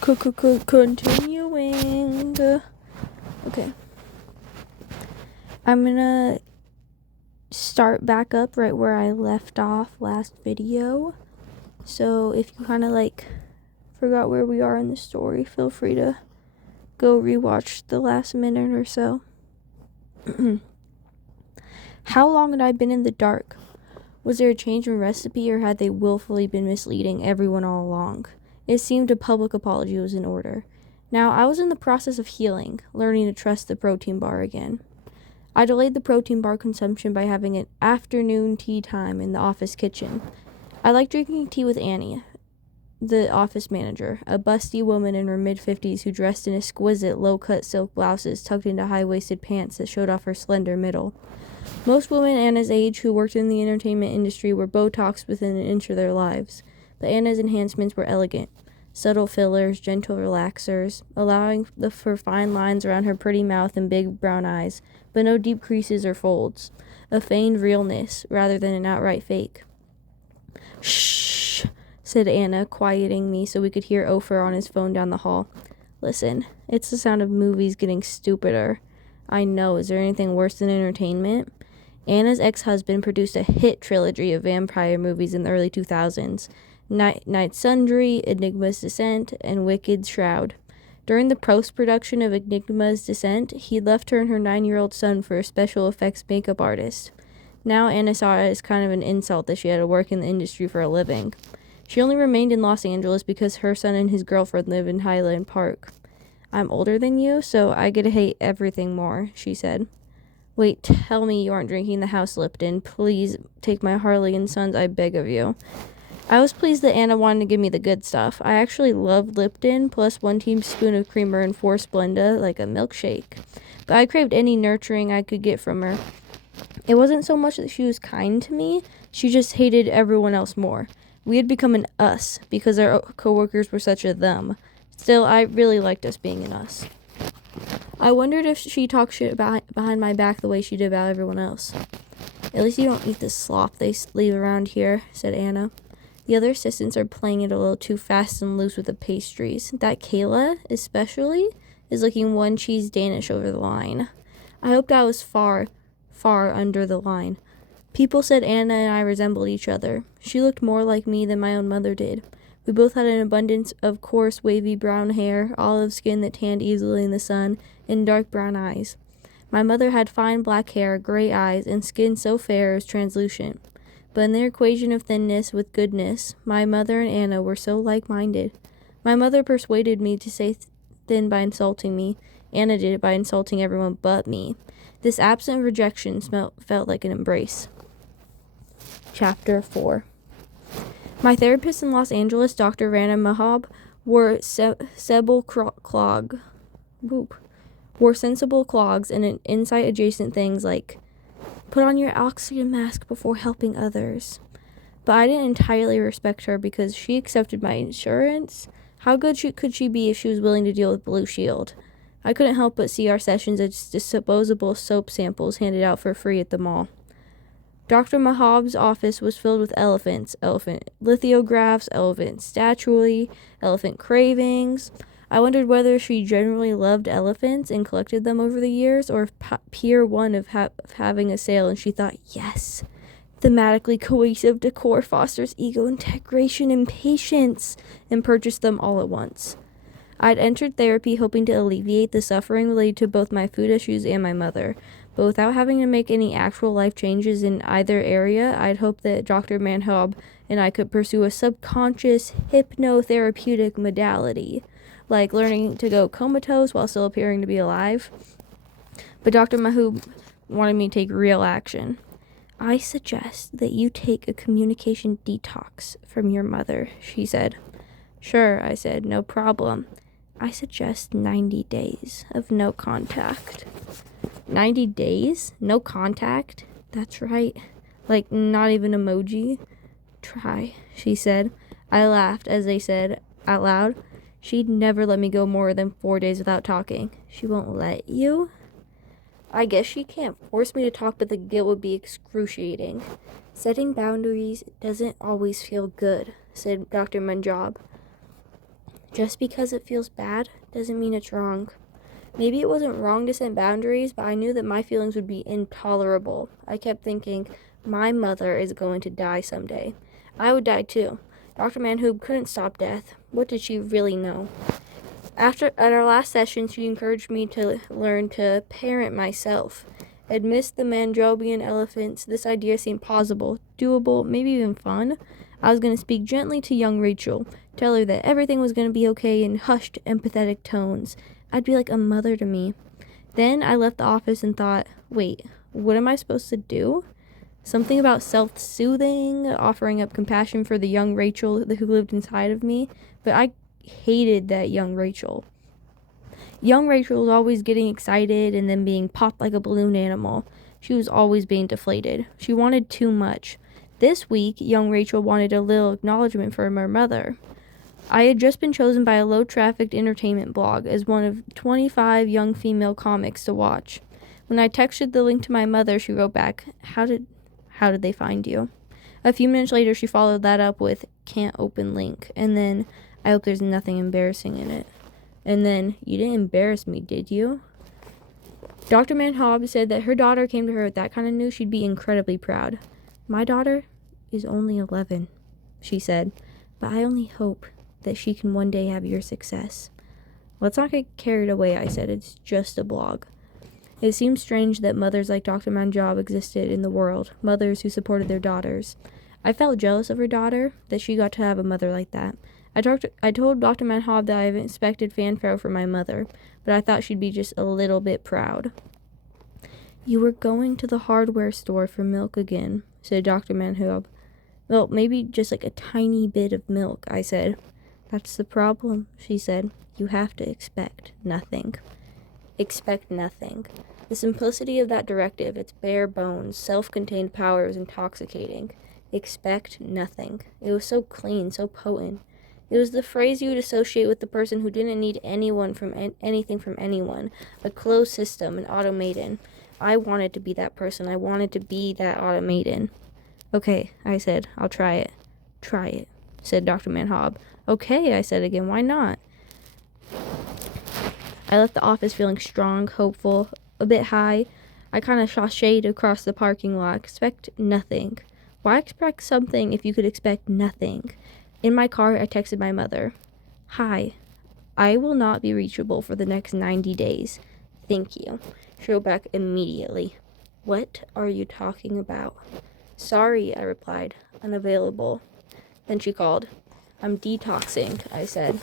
Continuing. Okay. I'm gonna start back up right where I left off last video. So if you kind of forgot where we are in the story, feel free to go rewatch the last minute or so. How long had I been in the dark? Was there a change in recipe, or had they willfully been misleading everyone all along? It seemed a public apology was in order. Now, I was in the process of healing, learning to trust the protein bar again. I delayed the protein bar consumption by having an afternoon tea time in the office kitchen. I liked drinking tea with Annie, the office manager, a busty woman in her mid-50s who dressed in exquisite low-cut silk blouses tucked into high-waisted pants that showed off her slender middle. Most women Anna's age who worked in the entertainment industry were Botoxed within an inch of their lives, but Anna's enhancements were elegant. Subtle fillers, gentle relaxers, allowing for fine lines around her pretty mouth and big brown eyes, but no deep creases or folds. A feigned realness, rather than an outright fake. "Shh," said Anna, quieting me so we could hear Ofer on his phone down the hall. "Listen, it's the sound of movies getting stupider." "I know, is there anything worse than entertainment?" Anna's ex-husband produced a hit trilogy of vampire movies in the early 2000s. Night Sundry, Enigma's Descent, and Wicked's Shroud. During the post-production of Enigma's Descent, he left her and her 9-year-old son for a special effects makeup artist. Now Anna saw it as kind of an insult that she had to work in the industry for a living. She only remained in Los Angeles because her son and his girlfriend live in Highland Park. "I'm older than you, so I get to hate everything more," she said. "Wait, tell me you aren't drinking the house Lipton. Please take my Harley and Sons, I beg of you." I was pleased that Anna wanted to give me the good stuff. I actually loved Lipton, plus 1 teaspoon of creamer and 4 Splenda, like a milkshake. But I craved any nurturing I could get from her. It wasn't so much that she was kind to me, she just hated everyone else more. We had become an us, because our coworkers were such a them. Still, I really liked us being an us. I wondered if she talked shit behind my back the way she did about everyone else. "At least you don't eat the slop they leave around here," said Anna. "The other assistants are playing it a little too fast and loose with the pastries. That Kayla, especially, is looking 1 cheese Danish over the line." I hoped I was far, far under the line. People said Anna and I resembled each other. She looked more like me than my own mother did. We both had an abundance of coarse, wavy brown hair, olive skin that tanned easily in the sun, and dark brown eyes. My mother had fine black hair, gray eyes, and skin so fair it was translucent. But in their equation of thinness with goodness, my mother and Anna were so like-minded. My mother persuaded me to stay thin by insulting me. Anna did it by insulting everyone but me. This absent rejection felt like an embrace. Chapter 4. My therapist in Los Angeles, Dr. Rana Mahab, wore sensible clogs and insight-adjacent things like, "Put on your oxygen mask before helping others." But I didn't entirely respect her because she accepted my insurance. How good could she be if she was willing to deal with Blue Shield? I couldn't help but see our sessions as disposable soap samples handed out for free at the mall. Dr. Mahab's office was filled with elephants, elephant lithographs, elephant statuary, elephant cravings. I wondered whether she generally loved elephants and collected them over the years, or if Pier 1 of having a sale and she thought, yes, thematically cohesive decor fosters ego integration and patience, and purchased them all at once. I'd entered therapy hoping to alleviate the suffering related to both my food issues and my mother, but without having to make any actual life changes in either area, I'd hoped that Dr. Manhob and I could pursue a subconscious hypnotherapeutic modality, like learning to go comatose while still appearing to be alive. But Dr. Mahub wanted me to take real action. "I suggest that you take a communication detox from your mother," she said. "Sure," I said, "no problem. I suggest 90 days of no contact." 90 days? No contact? That's right. Like, not even emoji? "Try," she said. I laughed as they said out loud, "She'd never let me go more than 4 days without talking." "She won't let you?" "I guess she can't force me to talk, but the guilt would be excruciating." "Setting boundaries doesn't always feel good," said Dr. Manjab. Just because it feels bad doesn't mean it's wrong. Maybe it wasn't wrong to set boundaries, but I knew that my feelings would be intolerable. I kept thinking, my mother is going to die someday. I would die too. Dr. Manhoob couldn't stop death. What did she really know? At our last session, she encouraged me to learn to parent myself. Amidst the Mandrobian elephants, this idea seemed plausible, doable, maybe even fun. I was going to speak gently to young Rachel, tell her that everything was going to be okay in hushed, empathetic tones. I'd be like a mother to me. Then I left the office and thought, wait, what am I supposed to do? Something about self-soothing, offering up compassion for the young Rachel who lived inside of me, but I hated that young Rachel. Young Rachel was always getting excited and then being popped like a balloon animal. She was always being deflated. She wanted too much. This week, young Rachel wanted a little acknowledgement from her mother. I had just been chosen by a low-trafficked entertainment blog as one of 25 young female comics to watch. When I texted the link to my mother, she wrote back, How did they find you? A few minutes later, she followed that up with, can't open link. And then, I hope there's nothing embarrassing in it. And then, you didn't embarrass me, did you? Dr. Manhoob said that her daughter came to her with that kind of news, she'd be incredibly proud. My daughter is only 11, she said, but I only hope that she can one day have your success. Let's not get carried away, I said. It's just a blog. It seemed strange that mothers like Dr. Manhoob existed in the world, mothers who supported their daughters. I felt jealous of her daughter, that she got to have a mother like that. I told Dr. Manhoob that I expected fanfare for my mother, but I thought she'd be just a little bit proud. You were going to the hardware store for milk again, said Dr. Manhoob. Well, maybe just like a tiny bit of milk, I said. That's the problem, she said. You have to expect nothing. Expect nothing. The simplicity of that directive, its bare bones, self-contained power was intoxicating. Expect nothing. It was so clean, so potent. It was the phrase you would associate with the person who didn't need anything from anyone, a closed system, an automaton. I wanted to be that person. I wanted to be that automaton. Okay, I said, I'll try it. Try it, said Dr. Manhoob. Okay, I said again, why not? I left the office feeling strong, hopeful, a bit high. I kind of sashayed across the parking lot. Expect nothing. Why expect something if you could expect nothing? In my car, I texted my mother. Hi, I will not be reachable for the next 90 days. Thank you. She wrote back immediately. What are you talking about? Sorry, I replied. Unavailable. Then she called. I'm detoxing, I said.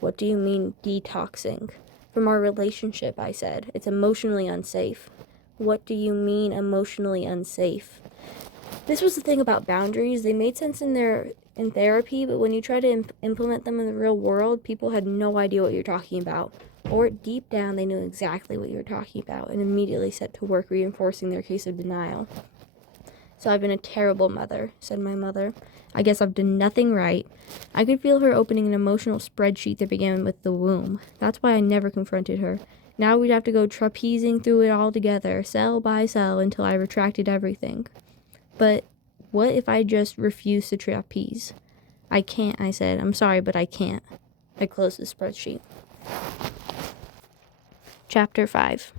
What do you mean, detoxing? From our relationship, I said. It's emotionally unsafe. What do you mean, emotionally unsafe? This was the thing about boundaries. They made sense in therapy, but when you try to implement them in the real world, people had no idea what you're talking about. Or deep down, they knew exactly what you were talking about and immediately set to work reinforcing their case of denial. So I've been a terrible mother, said my mother. I guess I've done nothing right. I could feel her opening an emotional spreadsheet that began with the womb. That's why I never confronted her. Now we'd have to go trapezing through it all together, cell by cell, until I retracted everything. But what if I just refuse to trapeze? I can't, I said. I'm sorry, but I can't. I closed the spreadsheet. Chapter 5.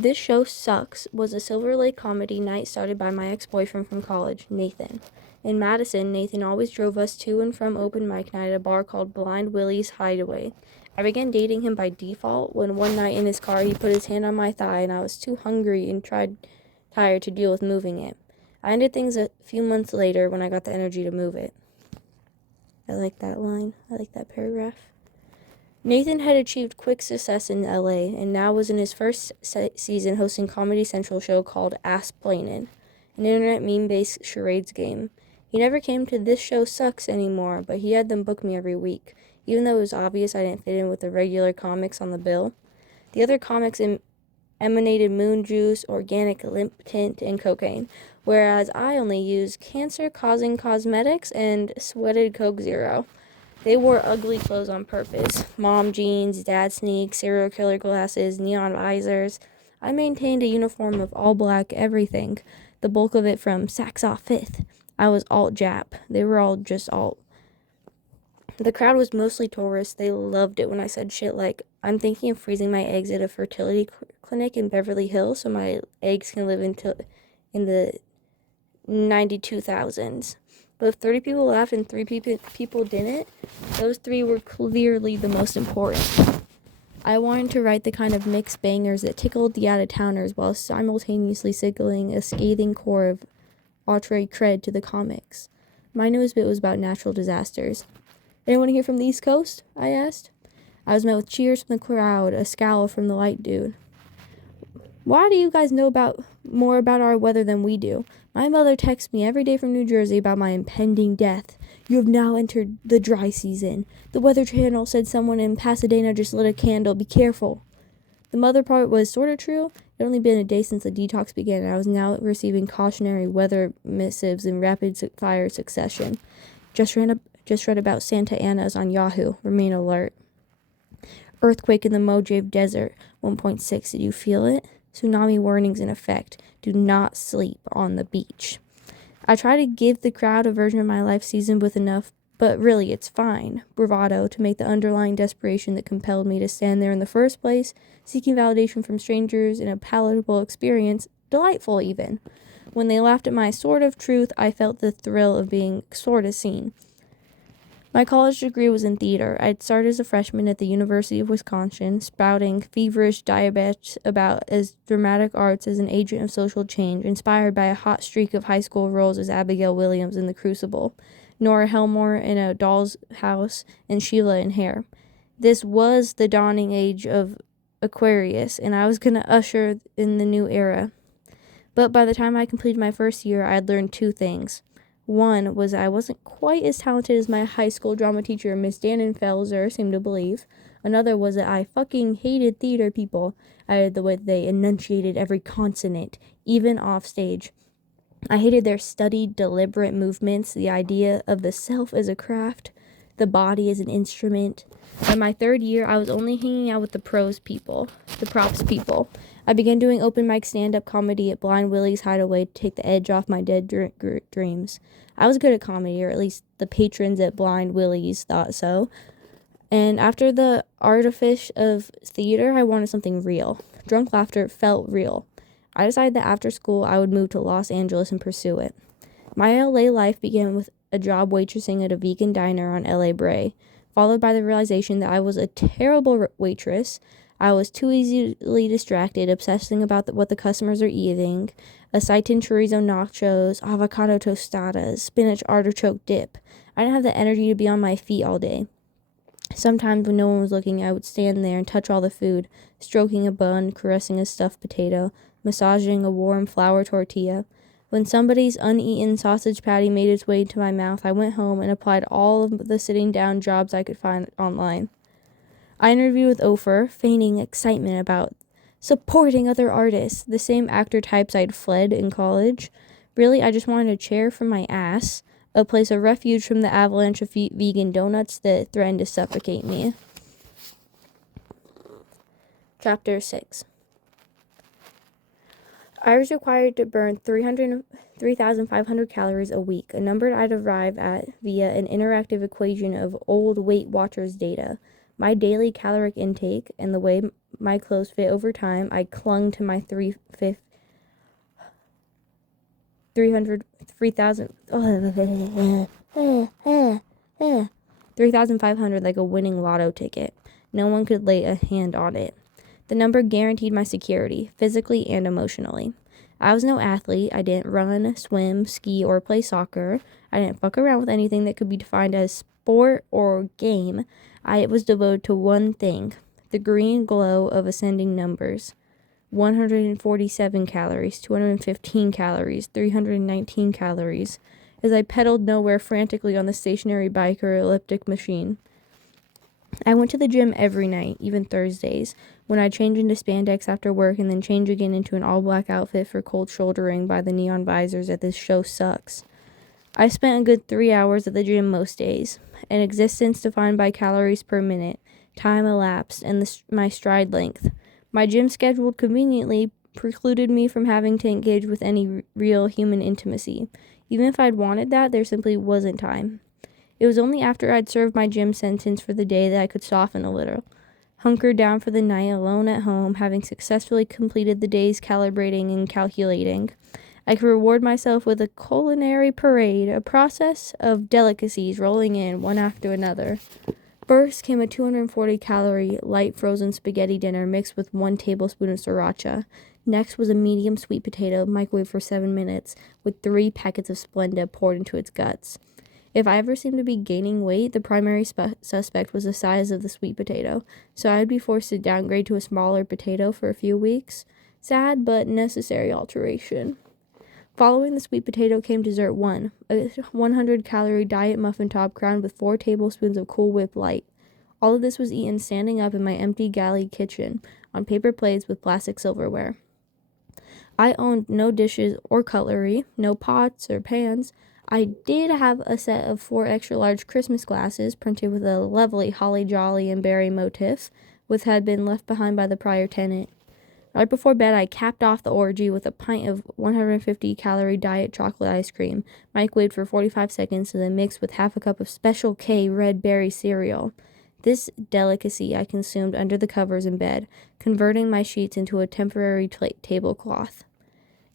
This Show Sucks was a Silver Lake comedy night started by my ex-boyfriend from college, Nathan. In Madison, Nathan always drove us to and from open mic night at a bar called Blind Willie's Hideaway. I began dating him by default when one night in his car he put his hand on my thigh and I was too hungry and tired to deal with moving it. I ended things a few months later when I got the energy to move it. I like that line. I like that paragraph. Nathan had achieved quick success in LA and now was in his first season hosting Comedy Central show called Ass-Plainin', an internet meme-based charades game. He never came to This Show Sucks anymore, but he had them book me every week, even though it was obvious I didn't fit in with the regular comics on the bill. The other comics emanated moon juice, organic lip tint, and cocaine, whereas I only used cancer-causing cosmetics and sweated Coke Zero. They wore ugly clothes on purpose. Mom jeans, dad sneaks, serial killer glasses, neon visors. I maintained a uniform of all black everything, the bulk of it from Saks Off 5th. I was alt-Jap. They were all just alt. The crowd was mostly tourists. They loved it when I said shit like, I'm thinking of freezing my eggs at a fertility clinic in Beverly Hills so my eggs can live until in the 92,000s. But if 30 people laughed and 3 people didn't, those 3 were clearly the most important. I wanted to write the kind of mixed bangers that tickled the out-of-towners while simultaneously signaling a scathing core of outre cred to the comics. My newest bit was about natural disasters. Anyone here from the East Coast? I asked. I was met with cheers from the crowd, a scowl from the light dude. Why do you guys know more about our weather than we do? My mother texts me every day from New Jersey about my impending death. You have now entered the dry season. The Weather Channel said someone in Pasadena just lit a candle. Be careful. The mother part was sort of true. It had only been a day since the detox began, and I was now receiving cautionary weather missives in rapid-fire succession. Just read about Santa Ana's on Yahoo. Remain alert. Earthquake in the Mojave Desert. 1.6. Did you feel it? Tsunami warnings in effect. Do not sleep on the beach. I try to give the crowd a version of my life seasoned with enough, but really it's fine, bravado to make the underlying desperation that compelled me to stand there in the first place, seeking validation from strangers in a palatable experience, delightful even. When they laughed at my sort of truth, I felt the thrill of being sort of seen. My college degree was in theater. I'd started as a freshman at the University of Wisconsin, spouting feverish diatribes about as dramatic arts as an agent of social change, inspired by a hot streak of high school roles as Abigail Williams in The Crucible, Nora Helmore in A Doll's House, and Sheila in Hair. This was the dawning age of Aquarius, and I was going to usher in the new era. But by the time I completed my first year, I had learned 2 things. One was I wasn't quite as talented as my high school drama teacher, Miss Dannenfelser, seemed to believe. Another was that I fucking hated theater people. I hated the way they enunciated every consonant, even off stage. I hated their studied, deliberate movements, the idea of the self as a craft, the body as an instrument. By my 3rd year, I was only hanging out with the props people. I began doing open mic stand-up comedy at Blind Willie's Hideaway to take the edge off my dead dreams. I was good at comedy, or at least the patrons at Blind Willie's thought so. And after the artifice of theater, I wanted something real. Drunk laughter felt real. I decided that after school, I would move to Los Angeles and pursue it. My LA life began with a job waitressing at a vegan diner on LA Bray, followed by the realization that I was a terrible waitress. I was too easily distracted, obsessing about what the customers are eating, aceitan chorizo nachos, avocado tostadas, spinach artichoke dip. I didn't have the energy to be on my feet all day. Sometimes when no one was looking, I would stand there and touch all the food, stroking a bun, caressing a stuffed potato, massaging a warm flour tortilla. When somebody's uneaten sausage patty made its way to my mouth, I went home and applied all of the sitting down jobs I could find online. I interviewed with Ofer, feigning excitement about supporting other artists, the same actor types I'd fled in college. Really, I just wanted a chair for my ass, a place of refuge from the avalanche of vegan donuts that threatened to suffocate me. Chapter 6. I was required to burn 3,500 calories a week, a number I'd arrive at via an interactive equation of old Weight Watchers data. My daily caloric intake and the way my clothes fit over time, I clung to my 3,500 like a winning lotto ticket. No one could lay a hand on it. The number guaranteed my security, physically and emotionally. I was no athlete. I didn't run, swim, ski, or play soccer. I didn't fuck around with anything that could be defined as sport or game. I was devoted to one thing, the green glow of ascending numbers. 147 calories, 215 calories, 319 calories, as I pedaled nowhere frantically on the stationary bike or elliptic machine. I went to the gym every night, even Thursdays, when I'd change into spandex after work and then change again into an all-black outfit for cold shouldering by the neon visors at This Show Sucks. I spent a good 3 hours at the gym most days, an existence defined by calories per minute, time elapsed, and my stride length. My gym schedule conveniently precluded me from having to engage with any real human intimacy. Even if I'd wanted that, there simply wasn't time. It was only after I'd served my gym sentence for the day that I could soften a little. Hunkered down for the night alone at home, having successfully completed the day's calibrating and calculating, I could reward myself with a culinary parade, a process of delicacies rolling in one after another. First came a 240-calorie light frozen spaghetti dinner mixed with 1 tablespoon of sriracha. Next was a medium sweet potato microwaved for 7 minutes with 3 packets of Splenda poured into its guts. If I ever seemed to be gaining weight, the primary suspect was the size of the sweet potato, so I would be forced to downgrade to a smaller potato for a few weeks. Sad but necessary alteration. Following the sweet potato came dessert 1, a 100-calorie diet muffin top crowned with 4 tablespoons of Cool Whip Light. All of this was eaten standing up in my empty galley kitchen, on paper plates with plastic silverware. I owned no dishes or cutlery, no pots or pans. I did have a set of 4 extra-large Christmas glasses printed with a lovely holly jolly and berry motif, which had been left behind by the prior tenant. Right before bed, I capped off the orgy with a pint of 150-calorie diet chocolate ice cream, microwaved for 45 seconds, and then mixed with half a cup of Special K red berry cereal. This delicacy I consumed under the covers in bed, converting my sheets into a temporary tablecloth.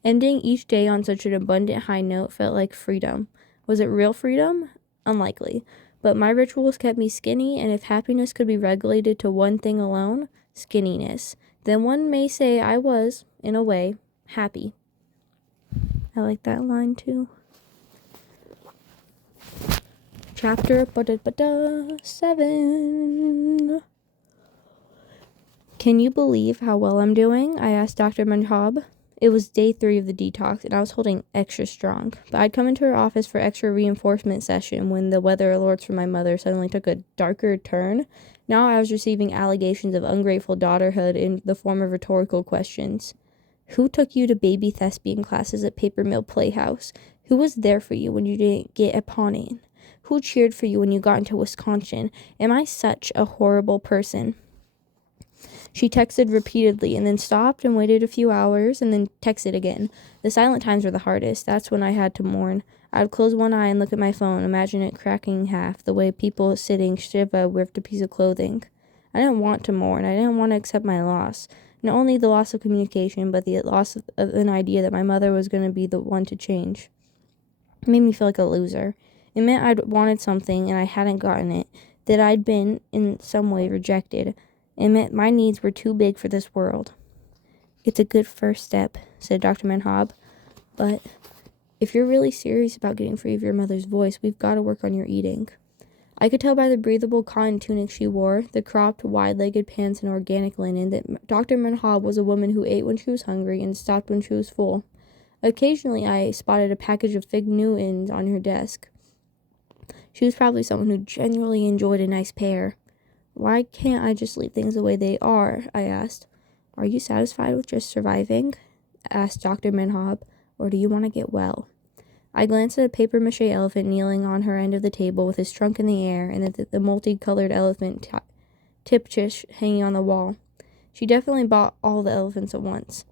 Ending each day on such an abundant high note felt like freedom. Was it real freedom? Unlikely. But my rituals kept me skinny, and if happiness could be regulated to one thing alone, skinniness, then one may say I was, in a way, happy. I like that line too. Chapter 7. Can you believe how well I'm doing? I asked Dr. Menhab. It was day 3 of the detox, and I was holding extra strong. But I'd come into her office for extra reinforcement session when the weather alerts from my mother suddenly took a darker turn. Now I was receiving allegations of ungrateful daughterhood in the form of rhetorical questions. Who took you to baby thespian classes at Paper Mill Playhouse? Who was there for you when you didn't get a pawning? Who cheered for you when you got into Wisconsin? Am I such a horrible person? She texted repeatedly and then stopped and waited a few hours and then texted again. The silent times were the hardest. That's when I had to mourn. I would close one eye and look at my phone, imagine it cracking in half, the way people sitting shiva with a piece of clothing. I didn't want to mourn. I didn't want to accept my loss. Not only the loss of communication, but the loss of an idea that my mother was going to be the one to change. It made me feel like a loser. It meant I'd wanted something and I hadn't gotten it, that I'd been, in some way, rejected. It meant my needs were too big for this world. It's a good first step, said Dr. Menhab, but if you're really serious about getting free of your mother's voice, we've got to work on your eating. I could tell by the breathable cotton tunic she wore, the cropped, wide-legged pants and organic linen, that Dr. Menhab was a woman who ate when she was hungry and stopped when she was full. Occasionally, I spotted a package of Fig Newtons on her desk. She was probably someone who genuinely enjoyed a nice pear. Why can't I just leave things the way they are? I asked. Are you satisfied with just surviving? Asked Dr. Menhab. Or do you want to get well? I glanced at a papier-mâché elephant kneeling on her end of the table with his trunk in the air and at the multicolored elephant Tipchish hanging on the wall. She definitely bought all the elephants at once.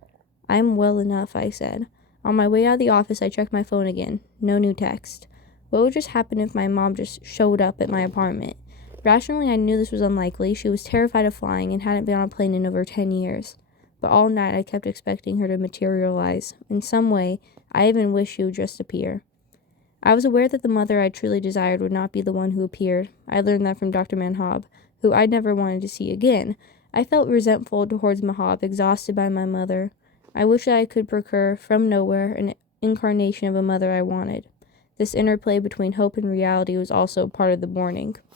I'm well enough, I said. On my way out of the office, I checked my phone again. No new text. What would just happen if my mom just showed up at my apartment? Rationally, I knew this was unlikely. She was terrified of flying and hadn't been on a plane in over 10 years. But all night, I kept expecting her to materialize. In some way, I even wished she would just appear. I was aware that the mother I truly desired would not be the one who appeared. I learned that from Dr. Menhab, who I'd never wanted to see again. I felt resentful towards Menhab, exhausted by my mother. I wished I could procure, from nowhere, an incarnation of a mother I wanted. This interplay between hope and reality was also part of the mourning.